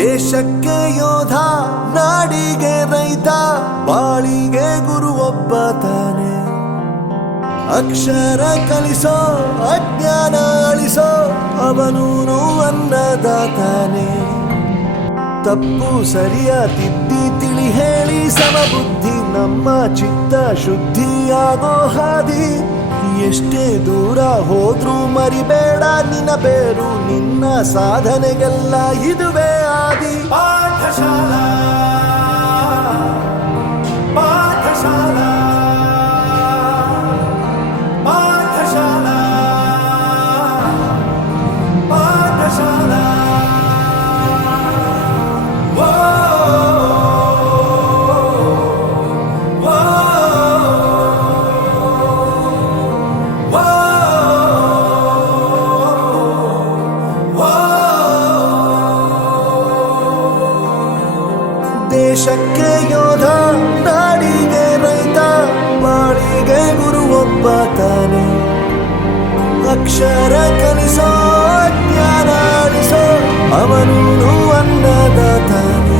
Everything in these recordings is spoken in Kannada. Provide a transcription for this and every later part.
ದೇಶಕ್ಕೆ ಯೋಧ, ನಾಡಿಗೆ ರೈತ, ಬಾಳಿಗೆ ಗುರು ಒಬ್ಬ ತಾನೆ. ಅಕ್ಷರ ಕಲಿಸೋ, ಅಜ್ಞಾನ ಅಳಿಸೋ, ಅವನೂನು ಅನ್ನದಾತಾನೆ. ತಪ್ಪು ಸರಿಯ ತಿದ್ದಿ ತಿಳಿ ಹೇಳಿ ಸಮಬುದ್ಧಿ, ನಮ್ಮ ಚಿತ್ತ ಶುದ್ಧಿಯಾಗೋ ಹಾದಿ. ಎಷ್ಟೇ ದೂರ ಹೋದ್ರೂ ಮರಿಬೇಡ ನಿನ್ನ ಬೇರು, ನಿನ್ನ ಸಾಧನೆಗೆಲ್ಲ ಇದುವೇ ಆದಿ. ಪಾಠಶಾಲಾ ಪಾಠಶಾಲಾ ಪಾಠಶಾಲಾ ಪಾಠಶಾಲಾ. ದೇಶಕ್ಕೆ ಯೋಧ, ನಾಡಿಗೆ ರೈತ, ಬಾಳಿಗೆ ಗುರು ಒಬ್ಬ ತಾನೆ. ಅಕ್ಷರ ಕಲಿಸೋ, ಜ್ಞಾನ ಅಳಿಸೋ, ಅವನೂನು ಅನ್ನದಾತಾನೆ.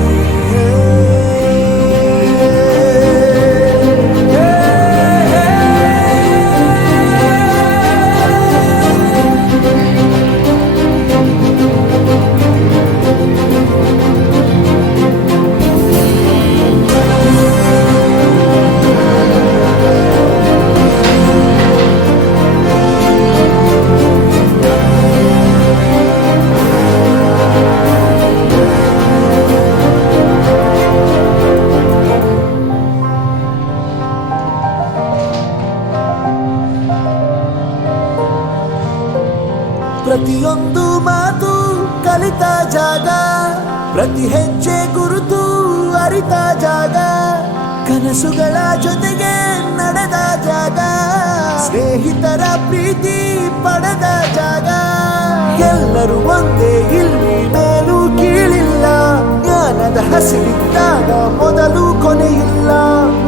ಪ್ರತಿಯೊಂದು ಮಾತು ಕಲಿತ ಜಾಗ, ಪ್ರತಿ ಹೆಜ್ಜೆ ಗುರುತು ಅರಿತ ಜಾಗ, ಕನಸುಗಳ ಜೊತೆಗೆ ನಡೆದ ಜಾಗ, ಸ್ನೇಹಿತರ ಪ್ರೀತಿ ಪಡೆದ ಜಾಗ. ಎಲ್ಲರೂ ಒಂದೇ, ಇಲ್ಲಿ ಮೇಲೂ ಕೀಳಿಲ್ಲ, ಜ್ಞಾನದ ಹಸಿವಿದ್ದಾಗ ಮೊದಲು ಕೊನೆಯಿಲ್ಲ.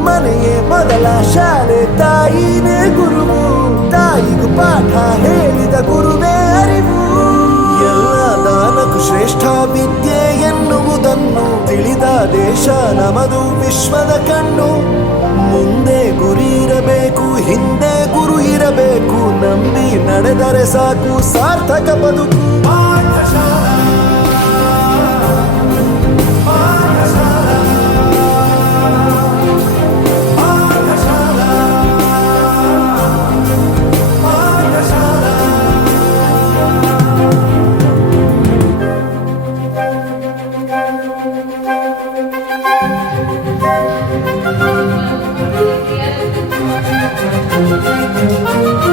ಮನೆಯೇ ಮೊದಲ ಶಾಲೆ, ತಾಯಿನೇ ಗುರುವು, ತಾಯಿಗೂ ಪಾಠ ಹೇಳಿದ ಗುರುವೇ ಅರಿವು. ಎಲ್ಲ ದಾನಕ್ಕೂ ಶ್ರೇಷ್ಠ ವಿದ್ಯೆ ಎನ್ನುವುದನ್ನು ತಿಳಿದ ದೇಶ ನಮದು, ವಿಶ್ವದ ಕಣ್ಣು. ಮುಂದೆ ಗುರಿ ಇರಬೇಕು, ಹಿಂದೆ ಗುರು ಇರಬೇಕು, ನಂಬಿ ನಡೆದರೆ ಸಾಕು ಸಾರ್ಥಕ ಬದುಕು. ಪಾಠಶಾಲಾ ಪಾಠಶಾಲಾ ಪಾಠಶಾಲಾ ಪಾಠಶಾಲಾ. Thank you.